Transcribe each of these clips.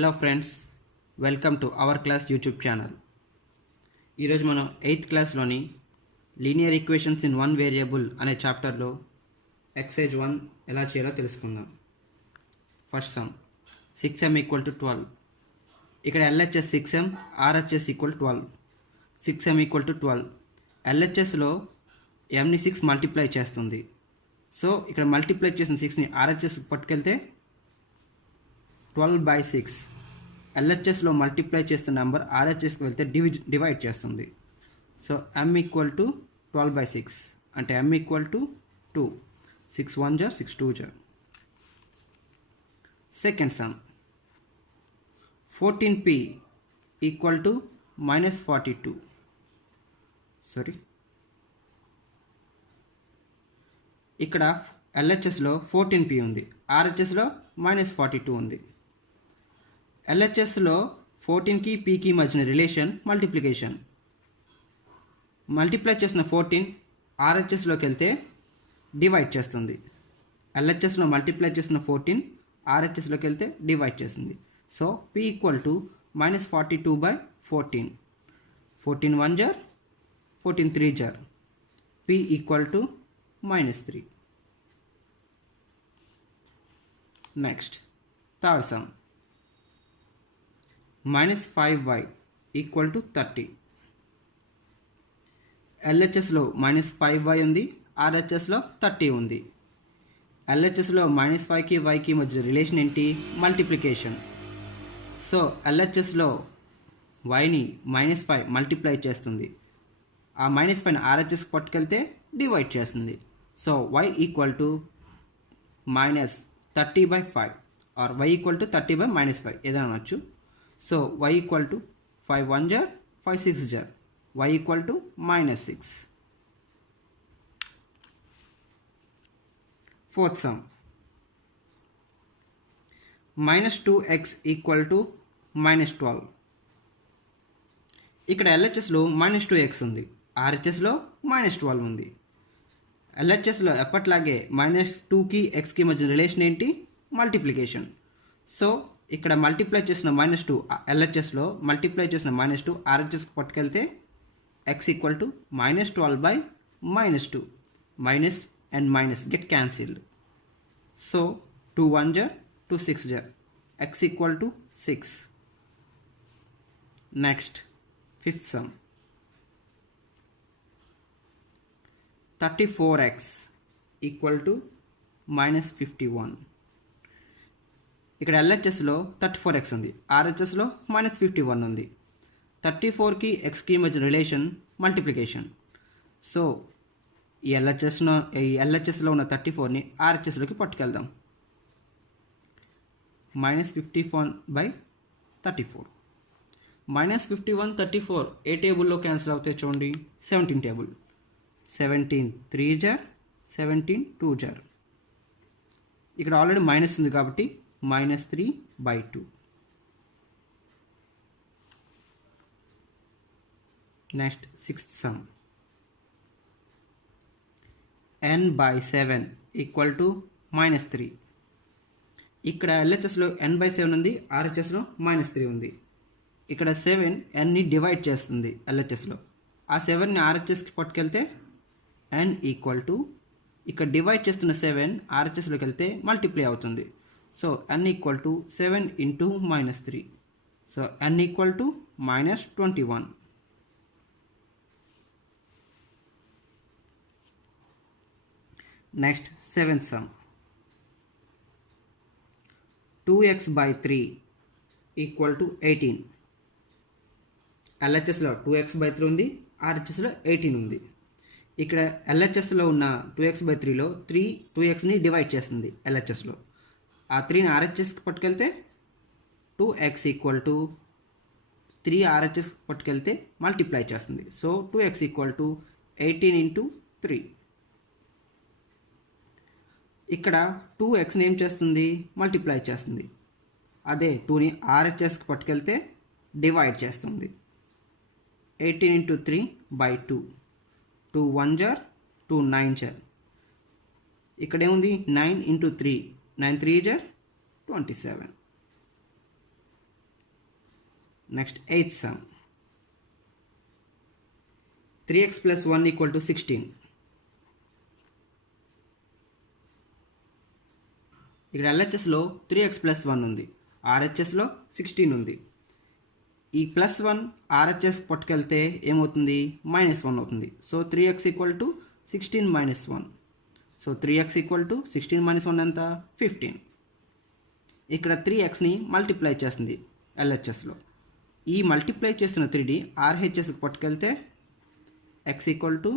Hello friends, welcome to our class YouTube channel. ఈరోజు మనం 8th క్లాస్లోని linear equations in one variable అనే చాప్టర్లో ఎక్సైజ్ 1 ఎలా చేయాలో తెలుసుకుందాం. First sum 6m = 12. ఇక్కడ LHS 6m, RHS = 12. 6m = 12. LHSలో mని 6 multiply చేస్తుంది. సో ఇక్కడ మల్టిప్లై చేసిన 6ని RHS పట్టుకెళ్తే 12/6. LHSలో మల్టిప్లై చేస్తున్న నెంబర్ RHSకి వెళ్తే డివైడ్ చేస్తుంది. సో m = 12/6 అంటే m = 2. 6 1 jar 6 2 jar. Second some 14p = -42. ఇక్కడ LHSలో 14p ఉంది, RHSలో -42 ఉంది. LHSలో 14కి pకి మధ్యన రిలేషన్ మల్టిప్లికేషన్. మల్టిప్లై చేసిన 14 RHSలోకి వెళ్తే డివైడ్ చేస్తుంది. LHSలో మల్టిప్లై చేసిన 14 RHSలోకి వెళ్తే డివైడ్ చేస్తుంది. So p = -42/14. 14 1 jar 14 3 jar. p = -3. Next third sum -5y = 30. LHSలో -5y ఉంది, RHSలో 30 ఉంది. LHSలో -5కి yకి మధ్య రిలేషన్ ఏంటి? మల్టిప్లికేషన్. సో LHSలో yని -5 మల్టిప్లై చేస్తుంది. ఆ -5ని RHSకి పట్టుకెళ్తే డివైడ్ చేస్తుంది. సో y = -30/5 ఆర్ y = 30/-5 ఏదైనా అనొచ్చు. So y = 5 1 jar 5 6 jar. y = -6. Fourth sum -2x = -12. ఇక్కడ LHSలో -2x ఉంది, RHSలో -12 ఉంది. LHSలో ఎప్పట్లాగే -2కి xకి మధ్య రిలేషన్ ఏంటి? మల్టిప్లికేషన్. సో ఇక్కడ మల్టిప్లై చేసిన -2 LHSలో మల్టిప్లై చేసిన -2 RHSకి పట్టుకెళ్తే x = -12/-2. Minus and minus get cancelled. So 2 1 jar 2 6 jar. x = 6. Next fifth sum 34x = -51. ఇక్కడ LHSలో 34x ఉంది, RHSలో -51 ఉంది. 34కి xకి మధ్య రిలేషన్ మల్టిప్లికేషన్. సో ఈ LHSలో ఉన్న 34ని RHSలోకి పట్టుకెళ్దాం. -51/34. -51 34 ఏ టేబుల్లో క్యాన్సిల్ అవుతాయి చూడండి? 17 టేబుల్. 17 3 jar 17 2 jar. ఇక్కడ ఆల్రెడీ మైనస్ ఉంది కాబట్టి -3/2. Next sixth sum n/7 = -3. ఇక్కడ LHSలో n/7 ఉంది, RHSలో -3 ఉంది. ఇక్కడ 7 nని డివైడ్ చేస్తుంది LHSలో. ఆ 7ని RHSకి పట్టుకెళ్తే n = ఇక్కడ డివైడ్ చేస్తున్న 7 RHSలోకి వెళ్తే మల్టిప్లై అవుతుంది. So n = 7 × -3. So n = -21. Next seventh some 2x/3 = 18. LHSలో 2x/3 ఉంది, RHSలో 18 ఉంది. ఇక్కడ LHSలో ఉన్న 2x/3లో 2xని డివైడ్ చేస్తుంది LHSలో. ఆ 3ని RHSకి పట్టుకెళ్తే 2x = 3 RHSకి పట్టుకెళ్తే మల్టిప్లై చేస్తుంది. So 2x = 18 × 3. ఇక్కడ 2xని ఏం చేస్తుంది? మల్టిప్లై చేస్తుంది. అదే 2ని RHSకి పట్టుకెళ్తే డివైడ్ చేస్తుంది. 18 × 3/2. 2 1 jar 2 9 jar. ఇక్కడ ఏముంది? 9 × 3 9 3 jar 27. Next 8th sum. 3x plus 1 equal to 16. ఇక్కడ LHSలో 3x plus 1 ఉంది, RHSలో 16 ఉంది. ఈ ప్లస్ 1 RHS పట్టుకెళ్తే ఏమవుతుంది, -1 అవుతుంది. So 3x equal to 16 minus 1. So 3x equal to 16 minus 1 ఎంత, 15. ఇక్కడ 3xని మల్టిప్లై చేస్తుంది LHSలో. ఈ మల్టిప్లై చేస్తున్న 3D RHSకి పట్టుకెళ్తే x ఈక్వల్ టు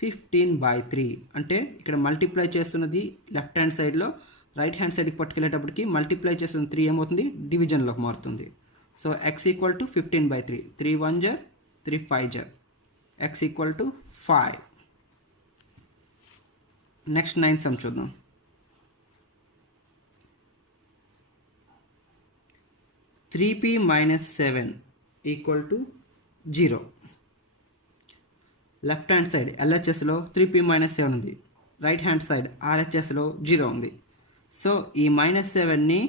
15/3. అంటే ఇక్కడ మల్టిప్లై చేస్తున్నది లెఫ్ట్ హ్యాండ్ సైడ్లో, రైట్ హ్యాండ్ సైడ్కి పట్టుకెళ్ళేటప్పటికి మల్టిప్లై చేస్తున్న 3 ఏమవుతుంది, డివిజన్లోకి మారుతుంది. So x equal to 15/3. 3 1 జర్ 3 5 జర్, x equal to 5. Next 9th sum చూద్దాం. 3p minus 7 equal to 0. Left hand side LHSలో 3p minus 7 ఉంది, రైట్ హ్యాండ్ సైడ్ RHSలో 0 ఉంది. సో ఈ -7ని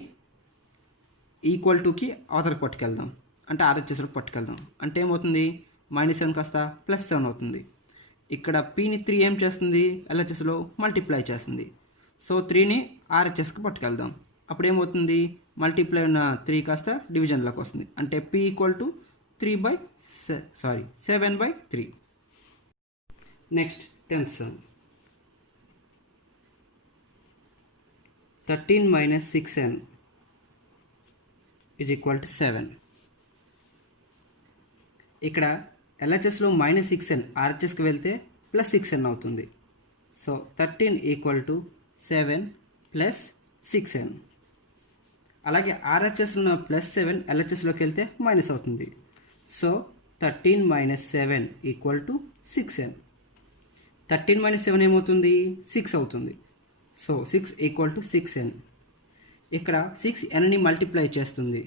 ఈక్వల్ టుకి అవతలకు పట్టుకెళ్దాం, అంటే RHSలో పట్టుకెళ్దాం. అంటే ఏమవుతుంది, -7 కాస్త +7 అవుతుంది. ఇక్కడ pని 3 ఏం చేస్తుంది, LHSలో మల్టిప్లై చేస్తుంది. సో 3ని RHSకి పట్టుకెళ్దాం. అప్పుడు ఏమవుతుంది, మల్టిప్లై ఉన్న 3 కాస్త డివిజన్లోకి వస్తుంది. అంటే p equal to 7/3. Next 10th some. 13 minus 6n is equal to 7. ఇక్కడ LHSలో -6n RHSకి వెళ్తే +6n అవుతుంది. So 13 equal to 7 plus 6n. అలాగే RHSలో ఉన్న +7 LHSలోకి వెళ్తే మైనస్ అవుతుంది. So 13 minus 7 equal to 6n. 13 minus 7 ఏమవుతుంది, 6 అవుతుంది. So 6 equal to 6n. ఇక్కడ 6nని మల్టిప్లై చేస్తుంది,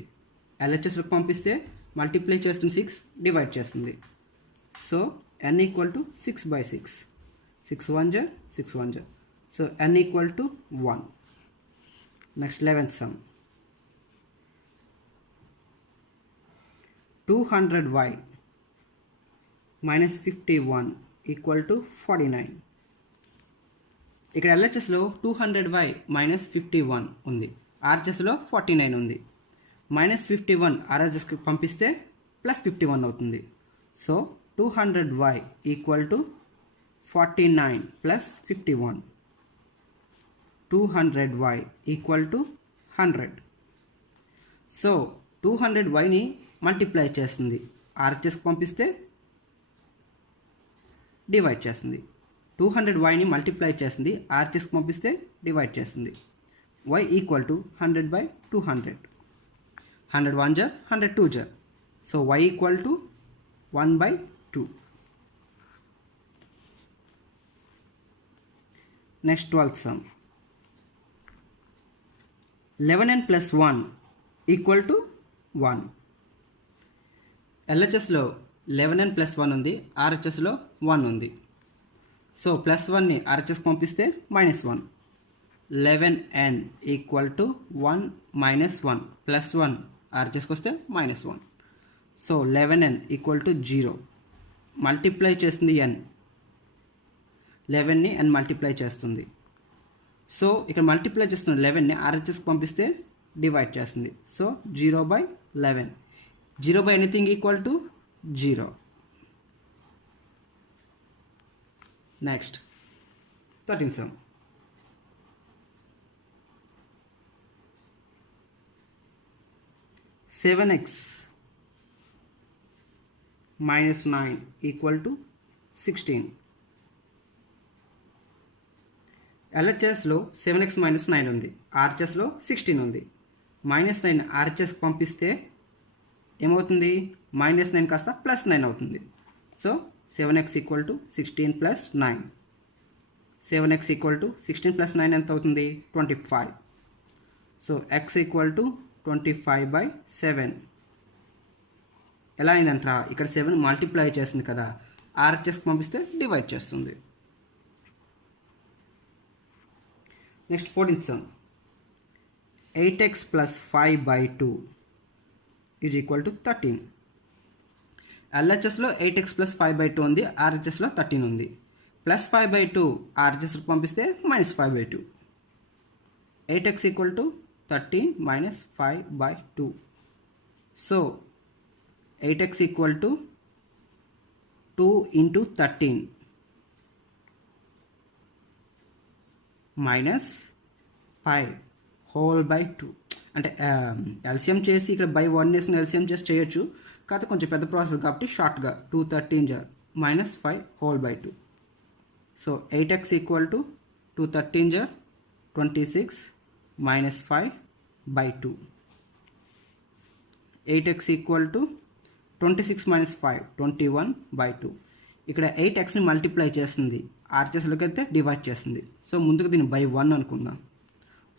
LHSలోకి పంపిస్తే మల్టిప్లై చేస్తుంది 6 డివైడ్ చేస్తుంది. So n equal to 6/6. 6 1 జర్ 6 1 జర్. So n equal to 1. Next 11th sum. 200y minus 51 equal to 49. ఇక్కడ LHSలో 200y minus 51 ఉంది, RHSలో 49 ఉంది. -51 RHSకి పంపిస్తే +51 అవుతుంది. So 200y equal to 49 plus 51. 200y equal to 100. So 200yని మల్టిప్లై చేస్తుంది, RHSకి పంపిస్తే డివైడ్ చేస్తుంది. 200yని మల్టిప్లై చేస్తుంది, RHSకి పంపిస్తే డివైడ్ చేస్తుంది. y equal to 100/200. 100 1 జర్ 100 2 జర్. So y equal to 1/2. Next 12th sum. 11n plus 1 equal to 1. LHSలో 11n plus 1 ఉంది, RHSలో 1 ఉంది. సో +1ని RHSకి పంపిస్తే -1. 11n equal to 1 minus 1. +1 RHSకి వస్తే -1. So 11n equal to 0. Multiply చేస్తుంది n, 11ని n మల్టిప్లై చేస్తుంది. సో ఇక్కడ మల్టిప్లై చేస్తున్న 11ని RHSకి పంపిస్తే డివైడ్ చేస్తుంది. So 0/11. 0/anything equal to 0. Next 13th some. 7x minus 9 equal to 16. LHSలో 7x minus 9 ఉంది, RHSలో 16 ఉంది. -9 RHSకి పంపిస్తే ఏమవుతుంది, -9 కాస్త +9 అవుతుంది. So 7x equal to 16 plus 9. 7x equal to 16 plus 9 ఎంత అవుతుంది, 25. So x equal to 25/7. ఎలా అయిందంటారా, ఇక్కడ 7 మల్టిప్లై చేస్తుంది కదా, RHSకి పంపిస్తే డివైడ్ చేస్తుంది. Next 14th some. 8x plus 5/2 is equal to 13. ఎల్హెచ్ఎస్లో 8x plus 5/2 ఉంది, ఆర్హెచ్ఎస్లో 13 ఉంది. ప్లస్ 5/2 ఆర్హెచ్ఎస్కి పంపిస్తే minus 5/2. 8x equal to 13 minus 5/2. So 8x equal to 2 into 13 minus 5 whole by 2. అంటే ఎల్సిఎం చేసి ఇక్కడ బై 1 వేసుకుని ఎల్సిఎం చేసి చేయొచ్చు, కాకపోతే కొంచెం పెద్ద ప్రాసెస్ కాబట్టి షార్ట్గా 2 13 minus 5 whole by 2. So 8x equal to 2 13 26 minus 5/2. 8x equal to 26 minus 5 21/2. ఇక్కడ 8xని మల్టిప్లై చేస్తుంది, ఆర్హెచ్ఎస్లోకి అయితే డివైడ్ చేస్తుంది. సో ముందుకు దీన్ని బై 1 అనుకుందాం.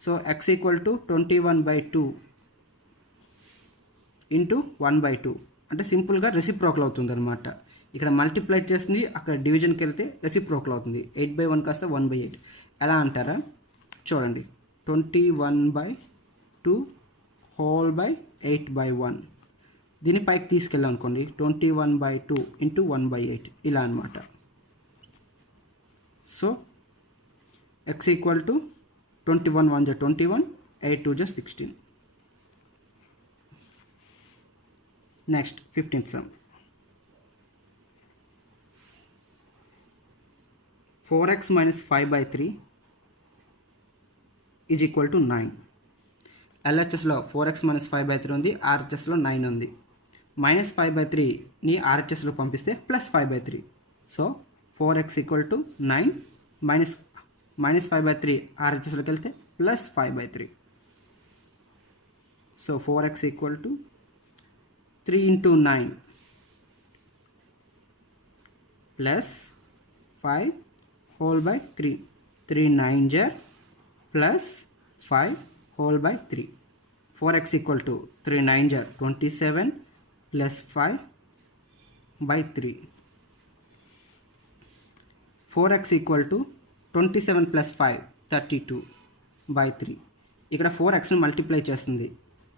So x equal to 21/2 into 1/2 అంటే సింపుల్గా రెసిప్రోకల్ అవుతుంది అనమాట. ఇక్కడ మల్టిప్లై చేస్తుంది, అక్కడ డివిజన్కి వెళ్తే రెసిప్రోకల్ అవుతుంది. 8/1 కాస్త 1/8. ఎలా అంటారా చూడండి, 21/2 హోల్ బై 8/1. దీన్ని పైకి తీసుకెళ్ళాం అనుకోండి, 21/2 ఇంటూ 1/8 ఇలా అనమాట. So x equal to 21 1 21, 8 2 16. Next 15th sum. 4x minus 5/3 is equal to 9. LHSలో 4x minus 5/3 ఉంది, RHSలో 9 ఉంది. మైనస్ 5/3ని RHSలో పంపిస్తే plus 5/3. So 4x equal to 9 minus 5/3 RHSలోకి వెళ్తే plus 5/3. So 4x equal to 3 into 9 plus 5 whole by 3. 3 9 plus 5 whole by 3. 4x equal to 3 9 27 plus 5/3. 4x equal to 27 plus 5 32/3. ఇక్కడ 4xని multiply చేస్తుంది,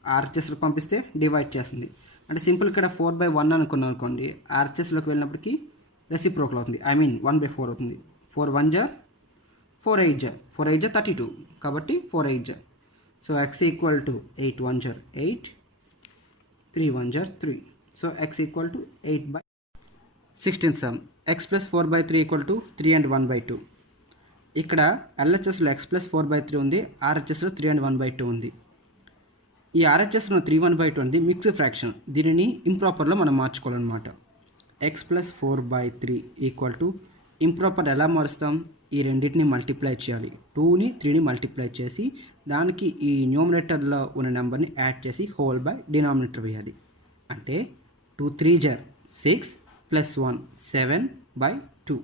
ఆర్హెచ్ఎస్లో పంపిస్తే divide చేస్తుంది. అంటే simple ఇక్కడ 4/1 అనుకున్నాం అనుకోండి, ఆర్హెచ్ఎస్లోకి వెళ్ళినప్పటికీ రెసిప్రోకల్ అవుతుంది, ఐ మీన్ 1/4 అవుతుంది. 4 1 4 8 4 8 32 కాబట్టి 4 8. So x equal to 8 1 8 3 1 3. So x equal to 8/. 16th sum. x plus 4/3 equal to 3 and 1/2. ఇక్కడ ఎల్హెచ్ఎస్లో x ప్లస్ 4/3 ఉంది, ఆర్హెచ్ఎస్లో 3 and 1/2 ఉంది. ఈ ఆర్హెచ్ఎస్లో 3 1/2 ఉంది మిక్స్ ఫ్రాక్షన్, దీనిని ఇంప్రాపర్లో మనం మార్చుకోవాలన్నమాట. x plus 4/3 equal to improper ఎలా మారుస్తాం, ఈ రెండింటిని మల్టిప్లై చేయాలి. 2ని 3ని మల్టిప్లై చేసి దానికి ఈ న్యూమరేటర్లో ఉన్న నెంబర్ని యాడ్ చేసి హోల్ బై డినామినేటర్ వేయాలి. అంటే 2 3 6 ప్లస్ 1 7/2.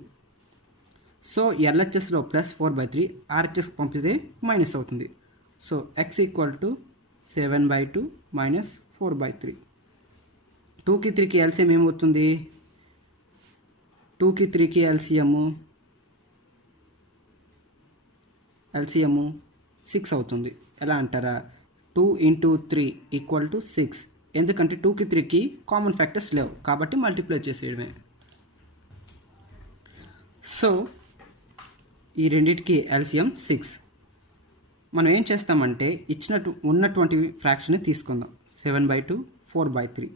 సో ఎల్హెచ్ఎస్లో ప్లస్ 4/3 ఆర్హెచ్ఎస్కి పంపితే మైనస్ అవుతుంది. So x equal to 7/2 minus 4/3. 2కి 3కి ఎల్సిఎం ఏమవుతుంది, 2కి 3కి ఎల్సిఎము 6 అవుతుంది. ఎలా అంటారా, 2 ఇంటూ 3 ఈక్వల్ టు 6. ఎందుకంటే 2కి 3కి కామన్ ఫ్యాక్టర్స్ లేవు కాబట్టి మల్టిప్లై చేసేయడమే. సో ఈ రెండింటికి ఎల్సిఎం 6. మనం ఏం చేస్తామంటే ఉన్నటువంటి ఫ్రాక్షన్ని తీసుకుందాం, 7/2 4/3.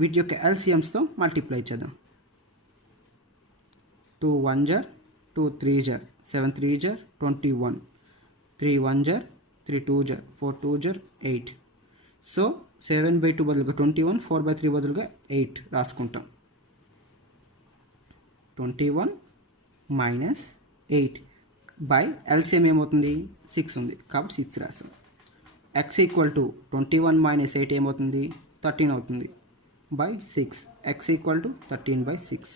వీటి యొక్క ఎల్సిఎమ్స్తో మల్టిప్లై చేద్దాం. 2 1 2 3 7 3 21, 3 1 3 2 4 2 8. సో 7/2 బదులుగా 21, 4/3 బదులుగా 8 రాసుకుంటాం. 21 మైనస్ 8 బై ఎల్సిఎం ఏమవుతుంది 6 ఉంది కాబట్టి 6 రాస్తాం. x ఈక్వల్ టు 21 మైనస్ 8 ఏమవుతుంది 13 అవుతుంది బై 6. x equal to 13/6.